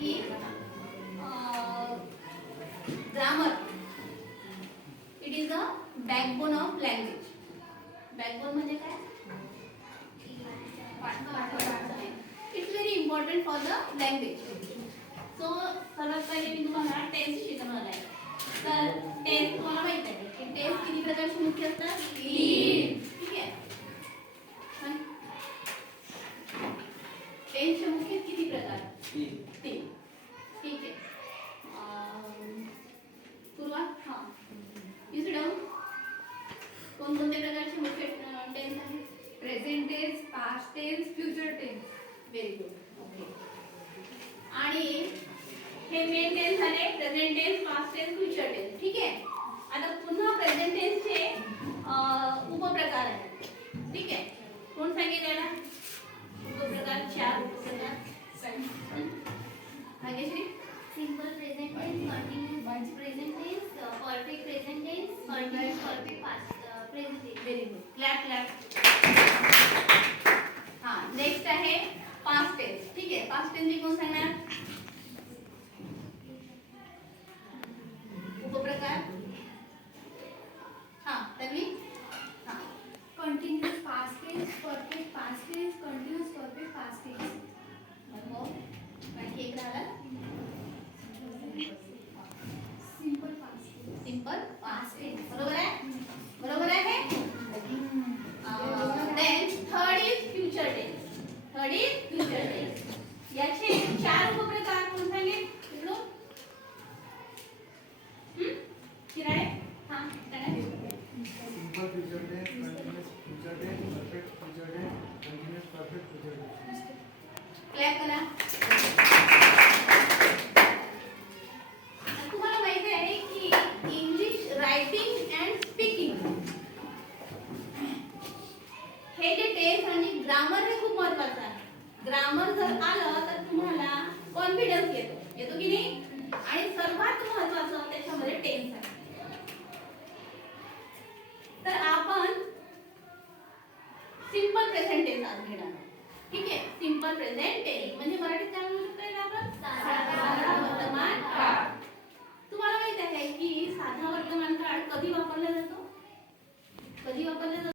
की grammar it is a backbone of language. Backbone म्हणजे काय? It's very important for the language. So सर्वात पहिले मी तुम्हाला टेन्स शिकवणार आहे. तर टेन्स तुम्हाला माहित आहे की टेन्स किती प्रकारचे मुख्य असतात? 3. ठीक आहे. टेन्सचे मुख्य किती प्रकार? 3. ठीक आहे. पूर्वा हां इज डाऊन कोणकोणत्या प्रकारचे मुख्य टेन्स आहेत? Present tense, past tense, future tense. Very good. Okay. आणि हे मेन टेन्स झाले present tense, past tense, future tense. ठीक आहे. आता पुन्हा प्रेझेंट टेन्सचे उपप्रकार आहेत. ठीक आहे. कोण सांगेल याला? उपप्रकार 4 उपप्रकार. Bhagyashree? Simple present tense, continuous present tense, perfect present tense, continuous perfect past present tense. Very good. Clap clap. हां नेक्स्ट आहे पास्ट टेन्स. ठीक आहे. पास्ट टेन्स मी कोण सांगणार? उपप्रकार हां तन्वी? हां continuous past tense, perfect past tense, continuous perfect past tense. हो आणखी एक राहिला simple past tense. Simple past tense. बरोबर आहे? बरोबर आहे? Then third is future tense. Third is future tense. याचे 4 उपप्रकार कोण सांगेल? इकडून किराय हां सांगा. Simple future tense, continuous future tense, perfect future tense, continuous perfect future tense. Clap करा. तुम्हाला माहिती आहे की इंग्लिश रायटिंग अँड स्पीकिंग हे जे टेन्स आणि ग्रामर हे खूप महत्त्वाचं आहे. ग्रामर जर आलं तर तुम्हाला कॉन्फिडन्स येतो की नाही? आणि सर्वात महत्त्वाचं त्याच्यामध्ये टेन्स आहे. तर आपण सिंपल प्रेझेंट टेन्स आज घेणार. ठीक आहे. सिंपल प्रेझेंट टेन्स म्हणजे मराठीत काय